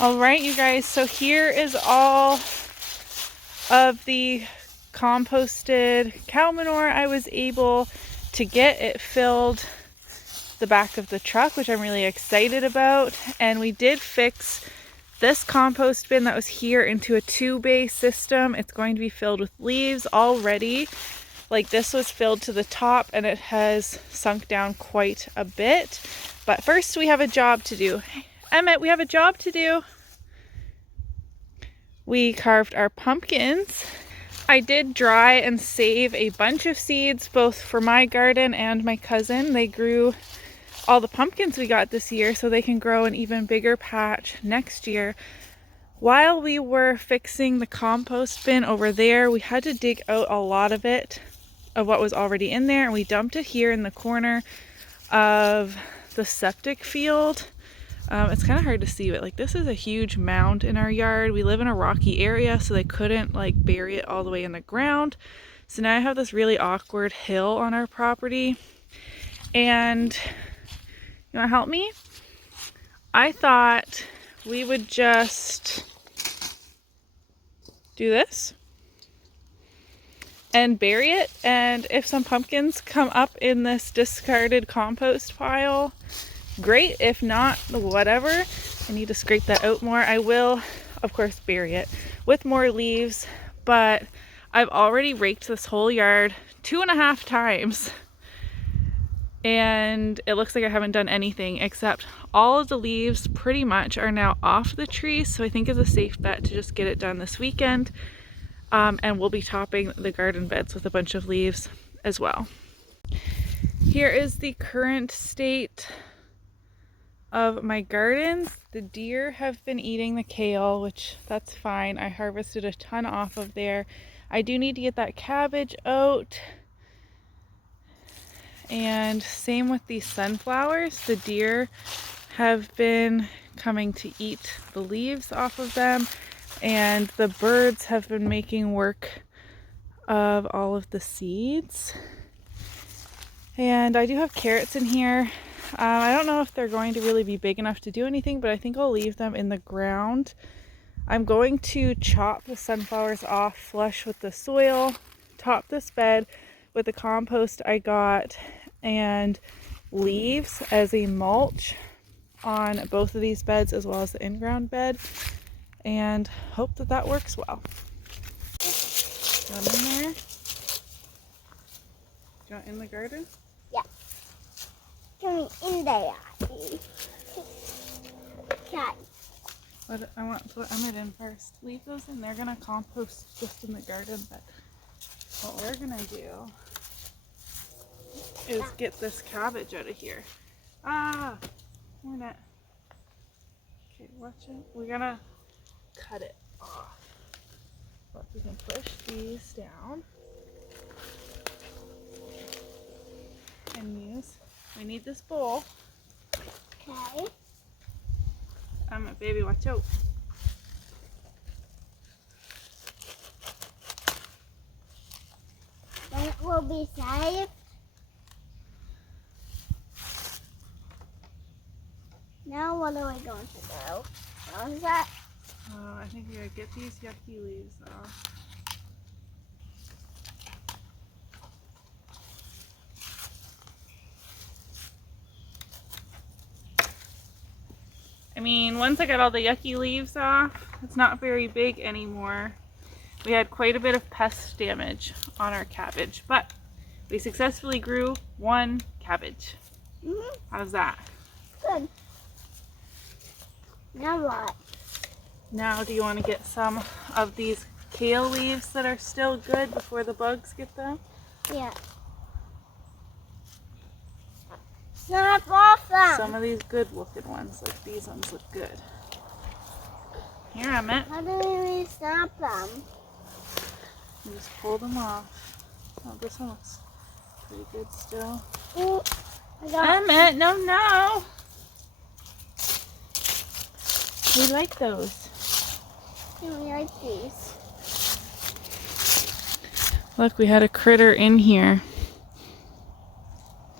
All right, you guys, so here is all of the composted cow manure I was able to get. It filled the back of the truck, which I'm really excited about. And we did fix this compost bin that was here into a 2-bay system. It's going to be filled with leaves already. Like, this was filled to the top and it has sunk down quite a bit. But first we have a job to do. Emmett, we have a job to do. We carved our pumpkins. I did dry and save a bunch of seeds, both for my garden and my cousin. They grew all the pumpkins we got this year so they can grow an even bigger patch next year. While we were fixing the compost bin over there, we had to dig out a lot of it, of what was already in there, and we dumped it here in the corner of the septic field. It's kind of hard to see, but like, this is a huge mound in our yard. We live in a rocky area, so they couldn't like bury it all the way in the ground. So now I have this really awkward hill on our property. And you want to help me? I thought we would just do this and bury it, and if some pumpkins come up in this discarded compost pile, great. If not, whatever. I need to scrape that out more. I will, of course, bury it with more leaves, but I've already raked this whole yard 2.5 times, and it looks like I haven't done anything except all of the leaves pretty much are now off the trees, so I think it's a safe bet to just get it done this weekend. And we'll be topping the garden beds with a bunch of leaves as well. Here is the current state of my gardens. The deer have been eating the kale, which that's fine. I harvested a ton off of there. I do need to get that cabbage out. And same with these sunflowers. The deer have been coming to eat the leaves off of them, and the birds have been making work of all of the seeds. And I do have carrots in here. I don't know if they're going to really be big enough to do anything, but I think I'll leave them in the ground. I'm going to chop the sunflowers off flush with the soil, top this bed with the compost I got, and leaves as a mulch on both of these beds as well as the in-ground bed, and hope that that works well. One in there. Do you want in the garden? Yeah. Coming in there. Okay. But I want to put Emmett in first. Leave those in. They're gonna compost just in the garden, but what we're gonna do is get this cabbage out of here. Ah, darn it. Okay, watch it. We're gonna cut it off. But we can push these down and use. We need this bowl. Okay. Baby, watch out. Then it will be safe. Now what are we going to do? What is that? I think we gotta get these yucky leaves off. I mean, once I got all the yucky leaves off, it's not very big anymore. We had quite a bit of pest damage on our cabbage, but we successfully grew 1 cabbage. How's that? Good. Now what? Now, do you want to get some of these kale leaves that are still good before the bugs get them? Yeah. Snap off them. Some of these good looking ones, like these ones, look good. Here, Emmett. How do we snap them? You just pull them off. Oh, this one looks pretty good still. Ooh, I got Emmett, no. We like those. we like these. Look, we had a critter in here.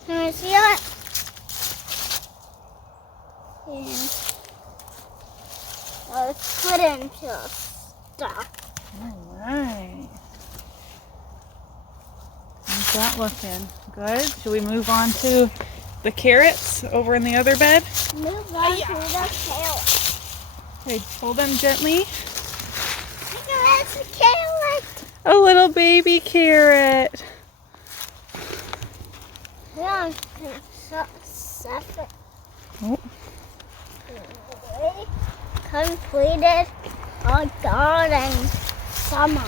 Can we see it? Yeah. How's that looking? Good? Should we move on to the carrots over in the other bed? Move on to the carrot. Okay, hold them gently. Look at this carrot. A little baby carrot. Yeah, separate. Oh. Completed our garden summer.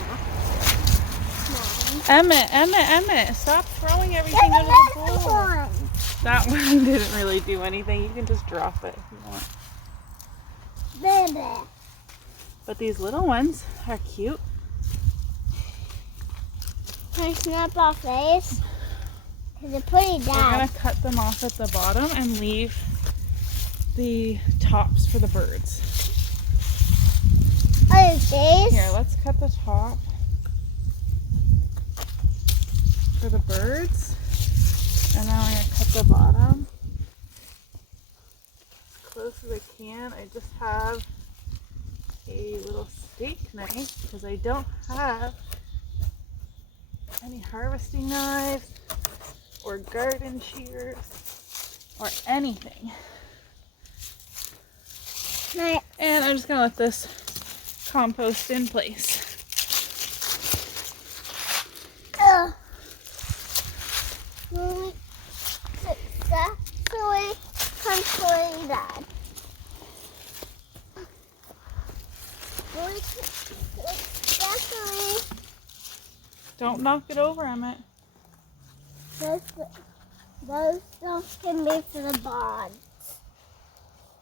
Emmett, stop throwing everything into the bowl. That one didn't really do anything. You can just drop it if you want. Baby. But these little ones are cute. Can I snap our face? Because they're pretty We're dark. going to cut them off at the bottom and leave the tops for the birds. Oh, these? Here, let's cut the top for the birds. And then I'm going to cut the bottom as close as I can. I just have a little steak knife because I don't have any harvesting knives or garden shears or anything. Nice. And I'm just going to let this compost in place. We successfully completed. We successfully. Don't knock it over, Emmett. Those stuff can be for the bonds.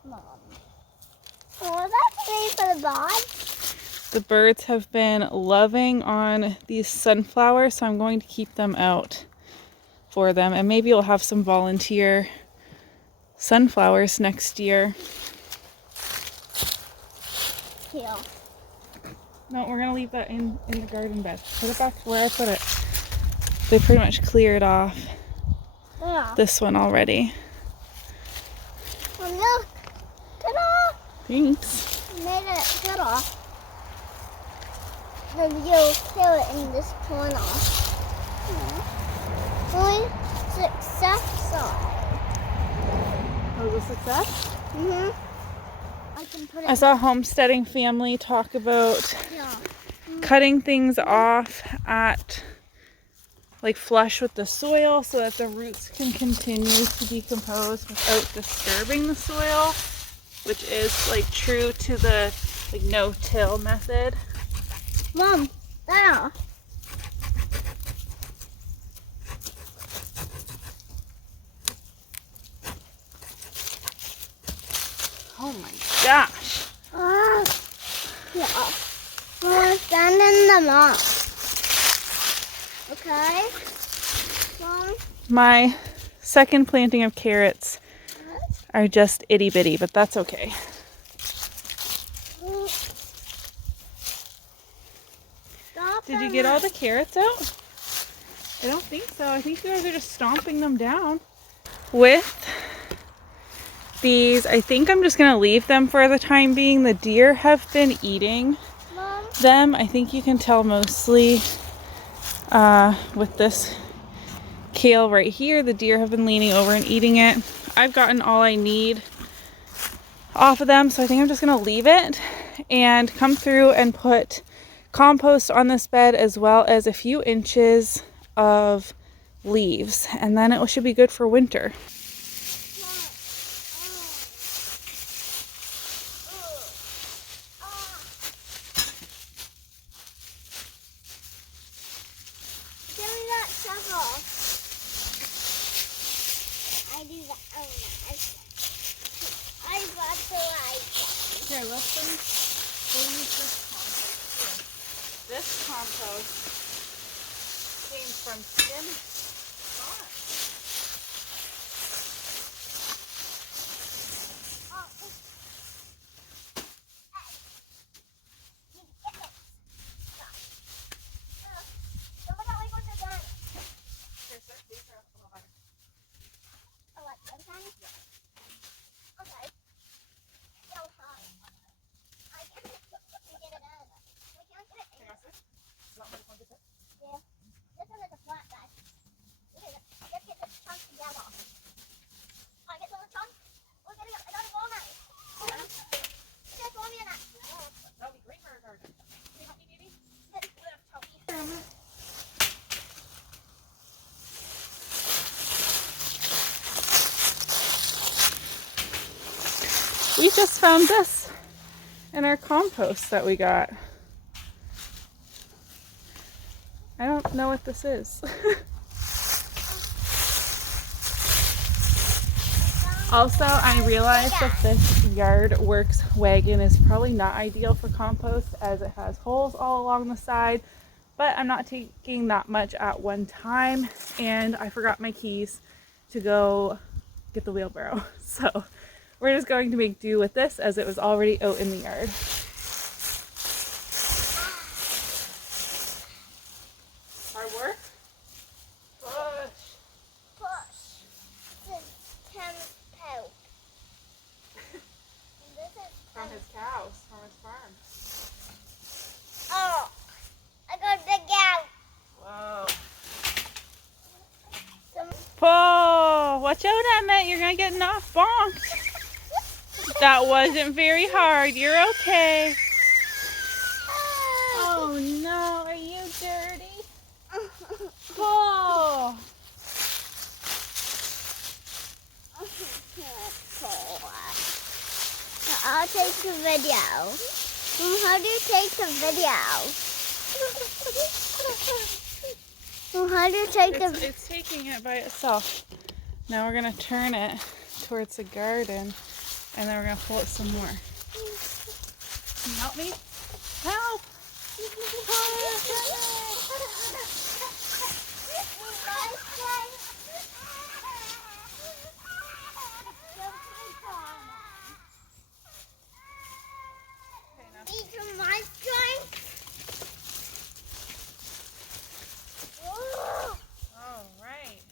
Mom. Oh, that's me for the bonds. The birds have been loving on these sunflowers, so I'm going to keep them out for them. And maybe we'll have some volunteer sunflowers next year. Here. No, we're going to leave that in the garden bed. Put it back to where I put it. They pretty much cleared off Yeah. this one already. Oh, look. Ta-da! Thanks. We made it ta-da. The little carrot in this corner. Only successful. That was a success? Mm-hmm. I can put it. I saw a homesteading family talk about Yeah. cutting things off at like flush with the soil so that the roots can continue to decompose without disturbing the soil, which is like true to the like no-till method. Mom, there. Oh my gosh. Yeah. We're standing them up. Okay? Mom? My second planting of carrots are just itty bitty, but that's okay. Stop. Did you get all the carrots out? I don't think so. I think you guys are just stomping them down. With these, I think I'm just going to leave them for the time being. The deer have been eating Mom? them. I think you can tell mostly with this kale right here. The deer have been leaning over and eating it. I've gotten all I need off of them, so I think I'm just going to leave it and come through and put compost on this bed as well as a few inches of leaves, and then it should be good for winter. Give me that shovel. I do that. Oh, no. I got the right one. Here, we'll use this compost. Here. This compost came from Tim Scott. We just found this in our compost that we got. I don't know what this is. Also, I realized that this Yard Works wagon is probably not ideal for compost as it has holes all along the side, but I'm not taking that much at one time, and I forgot my keys to go get the wheelbarrow. So we're just going to make do with this as it was already out in the yard. Hard work? From his cows, from his farm. Oh, I got dig out. Whoa. Pull! Watch out, Emmett. You're going to get knocked bonked. That wasn't very hard. You're okay. Oh no, are you dirty? Pull! I'll take the video. How do you take the video? How do you take the video? It's taking it by itself. Now we're going to turn it towards the garden and then we're going to pull it some more. Can you help me? Help! These are my strength. All right.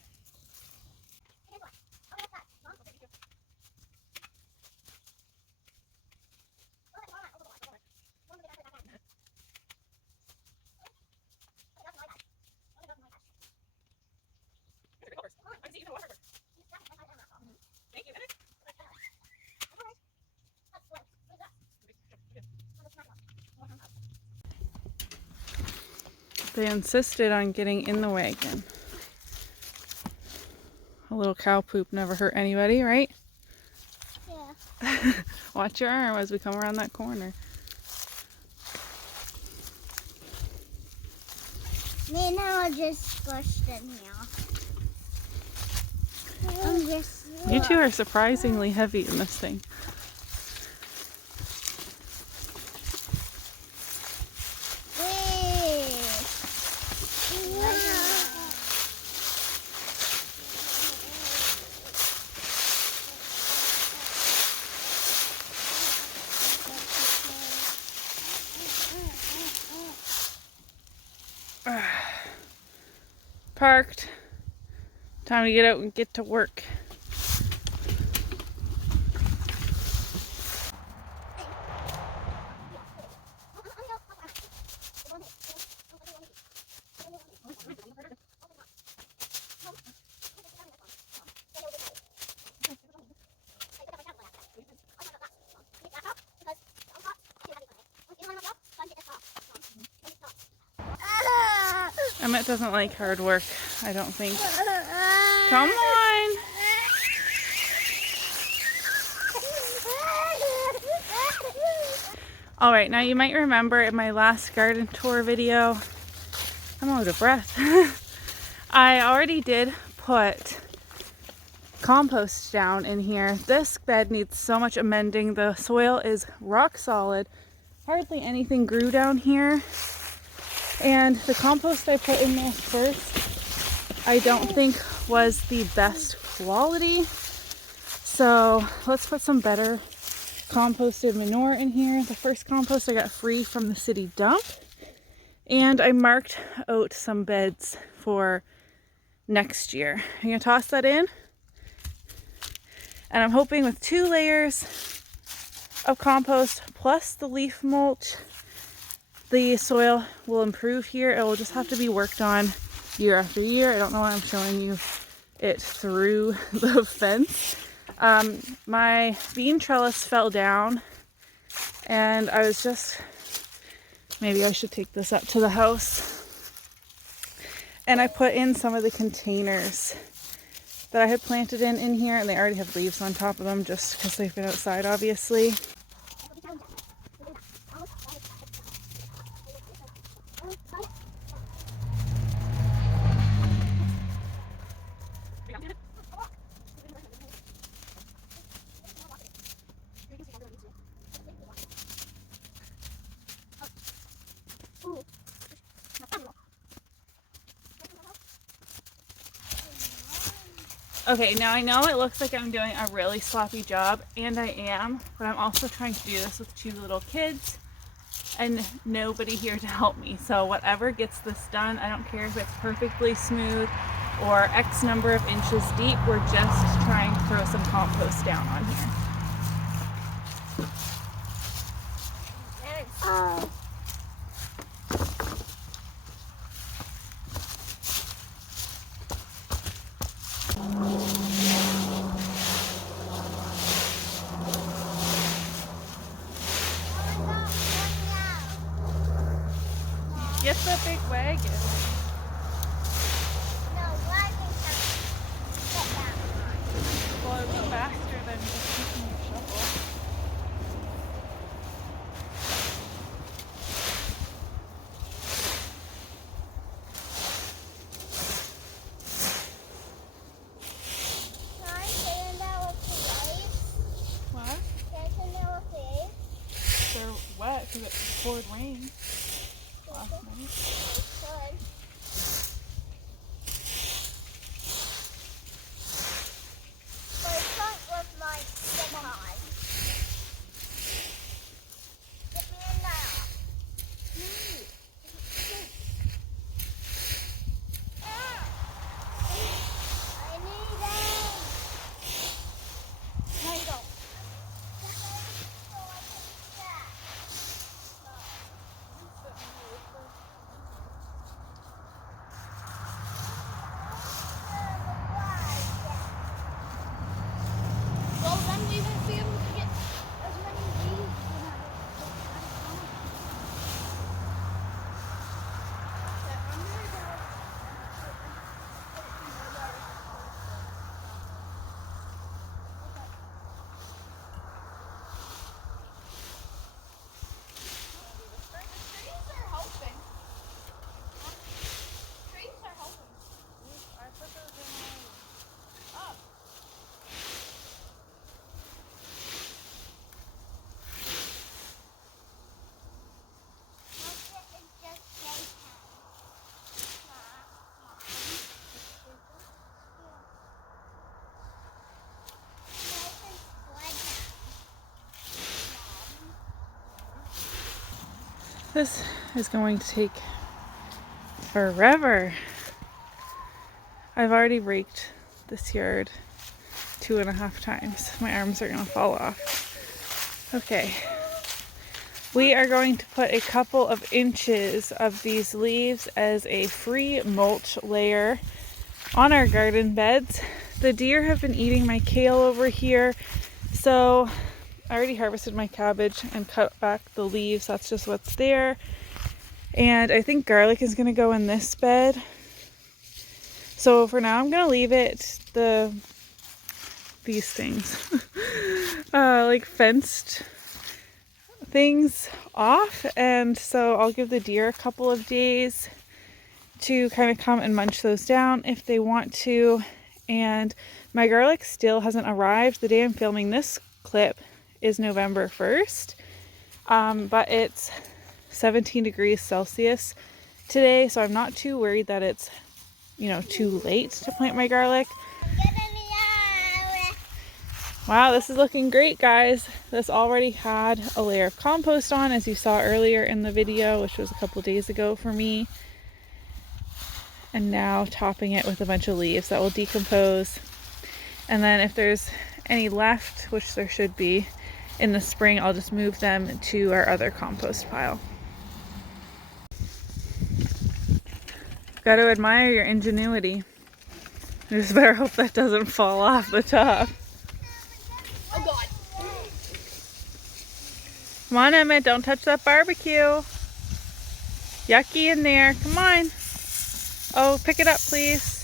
They insisted on getting in the wagon. A little cow poop never hurt anybody, right? Yeah. Watch your arm as we come around that corner. Me now I just squished in here. You two are surprisingly heavy in this thing. Parked. Time to get out and get to work. Emmett doesn't like hard work, I don't think. Come on! Alright, now you might remember in my last garden tour video, I'm out of breath. I already did put compost down in here. This bed needs so much amending. The soil is rock solid. Hardly anything grew down here. And the compost I put in there first, I don't think was the best quality. So let's put some better composted manure in here. The first compost I got free from the city dump. And I marked out some beds for next year. I'm gonna toss that in. And I'm hoping with 2 layers of compost plus the leaf mulch, the soil will improve here. It will just have to be worked on year after year. I don't know why I'm showing you it through the fence. My bean trellis fell down and I was just, maybe I should take this up to the house. And I put in some of the containers that I had planted in here, and they already have leaves on top of them just because they've been outside, obviously. Okay, now I know it looks like I'm doing a really sloppy job, and I am, but I'm also trying to do this with 2 little kids and nobody here to help me. So whatever gets this done, I don't care if it's perfectly smooth or X number of inches deep, we're just trying to throw some compost down on here. Get the big wagon. No, wagon can't get that high. Well, it's faster than just using your shovel. Can I stand there with the waves? What? Can I stand there with the waves? They're wet because it poured rain last night. Good. But I can't with my stick on. Get me in there. I need it. Title. Well, then we won't be able to get as many leaves as This is going to take forever. I've already raked this yard 2.5 times. My arms are gonna fall off. Okay. We are going to put a couple of inches of these leaves as a free mulch layer on our garden beds. The deer have been eating my kale over here, so I already harvested my cabbage and cut back the leaves. That's just what's there. And I think garlic is gonna go in this bed. So for now, I'm gonna leave it these things like fenced things off, and so I'll give the deer a couple of days to kind of come and munch those down if they want to. And my garlic still hasn't arrived. The day I'm filming this clip is November 1st, but it's 17 degrees Celsius today, so I'm not too worried that it's, you know, too late to plant my garlic. Wow, this is looking great, guys. This already had a layer of compost on, as you saw earlier in the video, which was a couple days ago for me. And now topping it with a bunch of leaves that will decompose. And then if there's any left, which there should be, in the spring, I'll just move them to our other compost pile. Got to admire your ingenuity. You just better hope that doesn't fall off the top. Oh God. Come on, Emmett, don't touch that barbecue. Yucky in there. Come on. Oh, pick it up, please.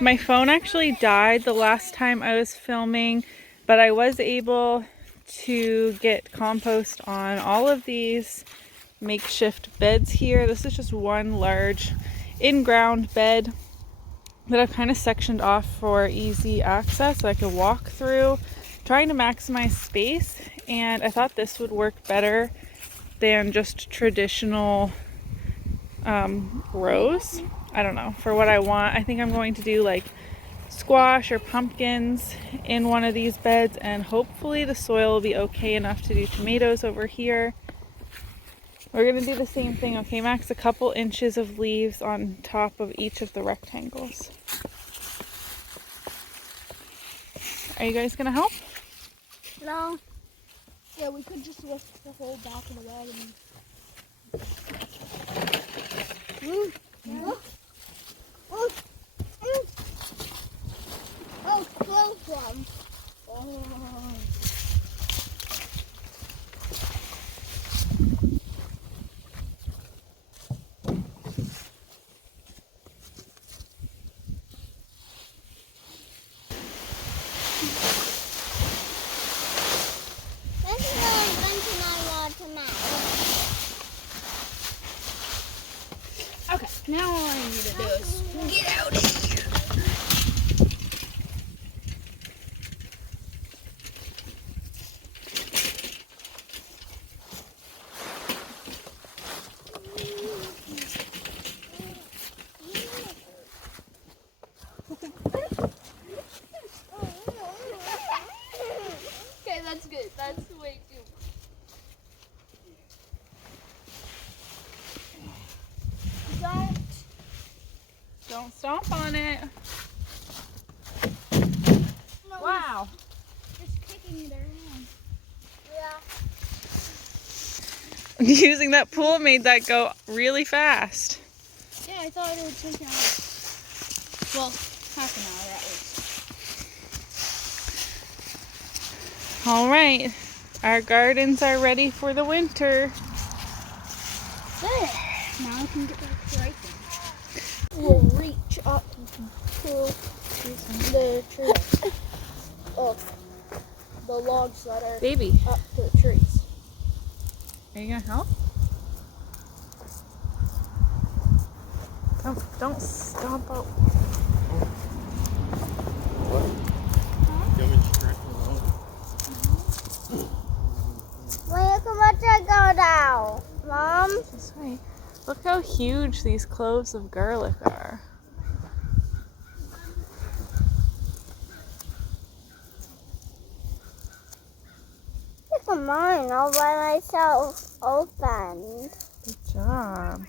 My phone actually died the last time I was filming, but I was able to get compost on all of these makeshift beds here. This is just one large in-ground bed that I've kind of sectioned off for easy access so I could walk through, trying to maximize space. And I thought this would work better than just traditional rows. I don't know, for what I want. I think I'm going to do like squash or pumpkins in one of these beds, and hopefully the soil will be okay enough to do tomatoes over here. We're gonna do the same thing, okay Max? A couple inches of leaves on top of each of the rectangles. Are you guys gonna help? No. Yeah, we could just lift the whole back of the wagon. Oh, close one. This is the invention I want to make. Okay, now all I need to do is get out of here. Okay, that's good. That's way too much. Don't stomp on it. No, Wow. just kicking it around. Yeah. Using that pool made that go really fast. Yeah, I thought it would take an hour. Well, half an hour at least. All right, our gardens are ready for the winter. There. Now I can get back to writing. We'll reach up to the tree. Oh, the logs that are Baby, up to the trees. are you gonna help? Don't stomp out. Where can I go now, Mom? This way. Look how huge these cloves of garlic are. Look at mine all by myself, opened. Good job.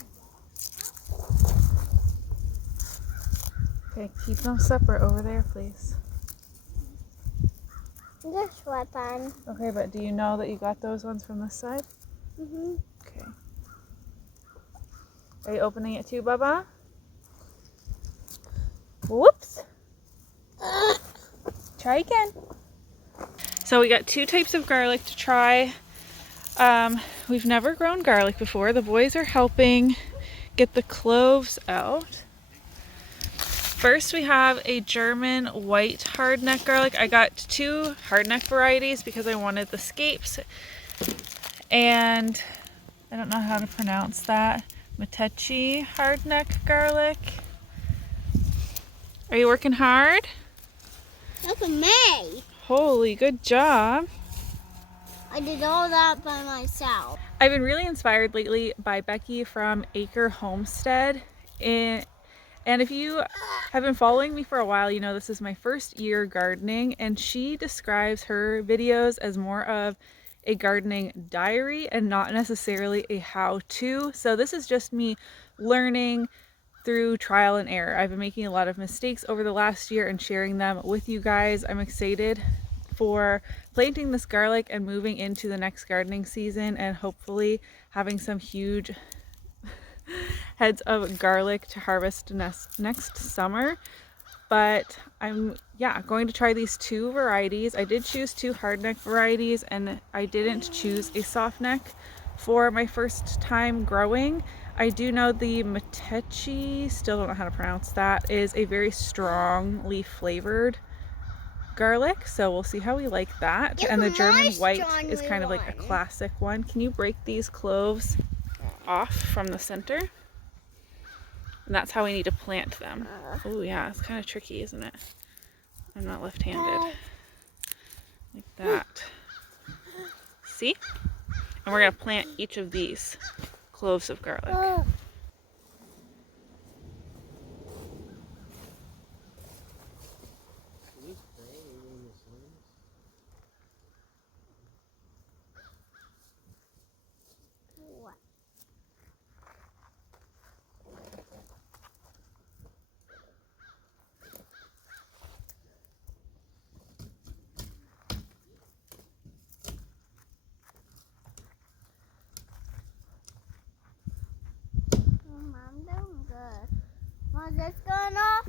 Okay, keep them separate over there, please. This weapon. Okay, but do you know that you got those ones from this side? Mm-hmm. Okay. Are you opening it too, Bubba? Whoops. Try again. So we got two types of garlic to try. We've never grown garlic before. The boys are helping get the cloves out. First we have a German white hardneck garlic. I got two hardneck varieties because I wanted the scapes. And I don't know how to pronounce that. Matechi hardneck garlic. Are you working hard? Look at me. Holy, good job. I did all that by myself. I've been really inspired lately by Becky from Acre Homestead. And if you have been following me for a while, you know this is my first year gardening, and she describes her videos as more of a gardening diary and not necessarily a how-to. So this is just me learning through trial and error. I've been making a lot of mistakes over the last year and sharing them with you guys. I'm excited for planting this garlic and moving into the next gardening season and hopefully having some huge heads of garlic to harvest next summer. But I'm going to try these two varieties. I did choose two hardneck varieties and I didn't choose a soft neck for my first time growing. I do know the Matechi, still don't know how to pronounce that, is a very strongly flavored garlic, so we'll see how we like that. And the German white is kind of like a classic one. Can you break these cloves off from the center? And that's how we need to plant them. Oh yeah, it's kind of tricky, isn't it? I'm not left-handed. Like that. See? And we're gonna plant each of these cloves of garlic. Is this going off,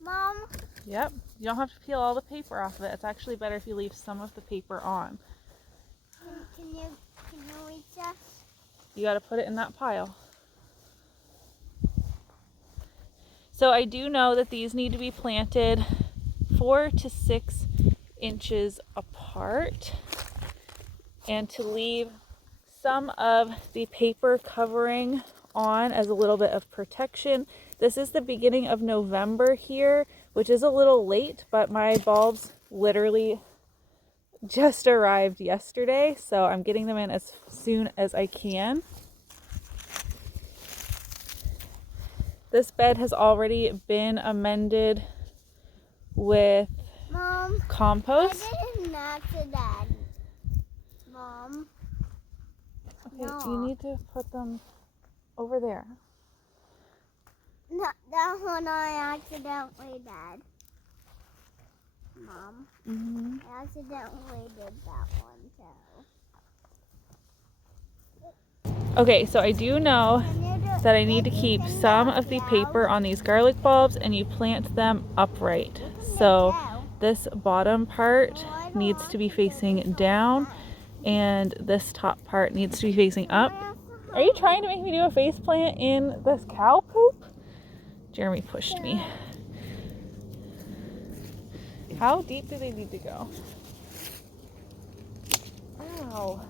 Mom? Yep, you don't have to peel all the paper off of it. It's actually better if you leave some of the paper on. Can you reach us? You got to put it in that pile. So I do know that these need to be planted 4 to 6 inches apart, and to leave some of the paper covering on as a little bit of protection. This is the beginning of November here, which is a little late, but my bulbs literally just arrived yesterday, so I'm getting them in as soon as I can. This bed has already been amended with Mom, compost. I did an accident. Mom. Okay, No. you need to put them over there. No, that one I accidentally did. Mom, I accidentally did that one too. Okay, so I do know that I need to keep some of the paper on these garlic bulbs, and you plant them upright. So this bottom part needs to be facing down, and this top part needs to be facing up. Are you trying to make me do a face plant in this cow poop? Jeremy pushed me. How deep do they need to go? Ow.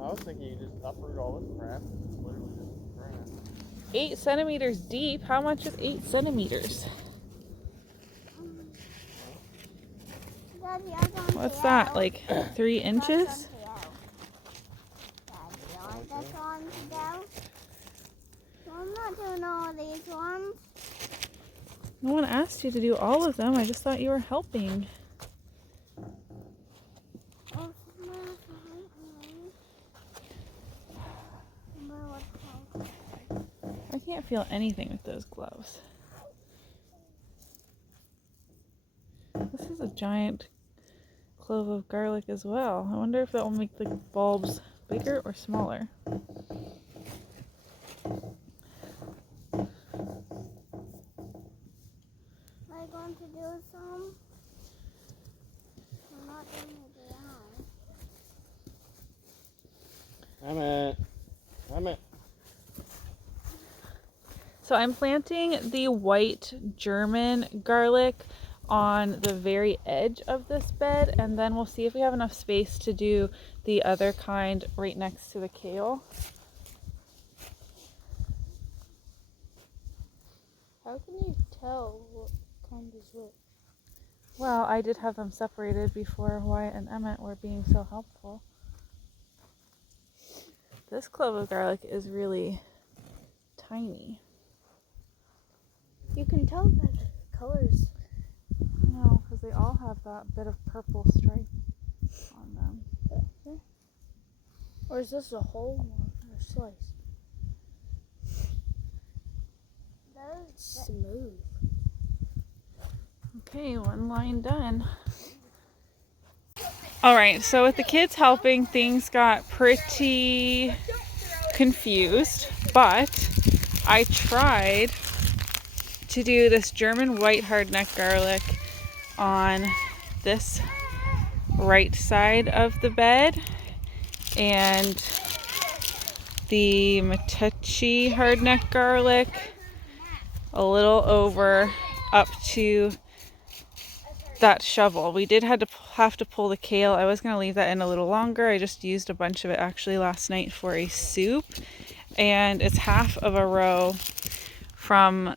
I was thinking you just uproot all this crap. It's literally just grass. 8 centimeters deep? How much is 8 centimeters? Daddy, What's that, like 3 inches? I'm not doing all these ones. No one asked you to do all of them. I just thought you were helping. I can't feel anything with those gloves. This is a giant clove of garlic as well. I wonder if that will make the bulbs bigger or smaller. Am I going to do some? I'm not doing it down. Damn it. So I'm planting the white German garlic on the very edge of this bed, and then we'll see if we have enough space to do the other kind right next to the kale. How can you tell what kind is what? Well, I did have them separated before Wyatt and Emmett were being so helpful. This clove of garlic is really tiny. You can tell by the colors. No, because they all have that bit of purple stripe on them. Or is this a whole one or a slice? It's smooth. Okay, one line done. All right, so with the kids helping, things got pretty confused, but I tried to do this German white hardneck garlic on this right side of the bed, and the Metuchi hardneck garlic, a little over up to that shovel. We did have to pull the kale. I was going to leave that in a little longer. I just used a bunch of it actually last night for a soup. And it's half of a row from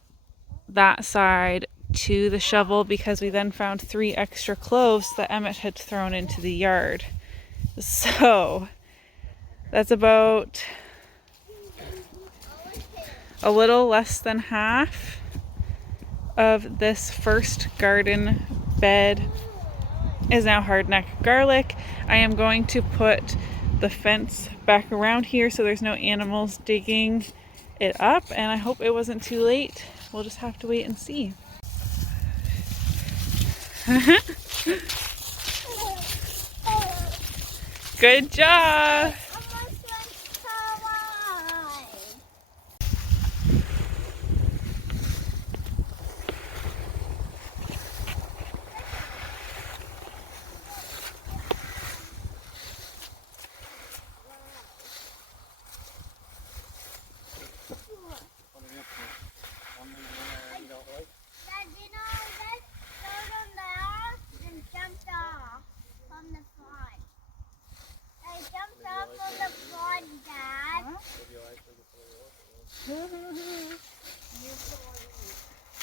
that side to the shovel because we then found 3 extra cloves that Emmett had thrown into the yard. So that's about a little less than half of this first garden bed is now hardneck garlic. I am going to put the fence back around here so there's no animals digging it up, and I hope it wasn't too late. We'll just have to wait and see. Good job!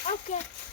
Okay.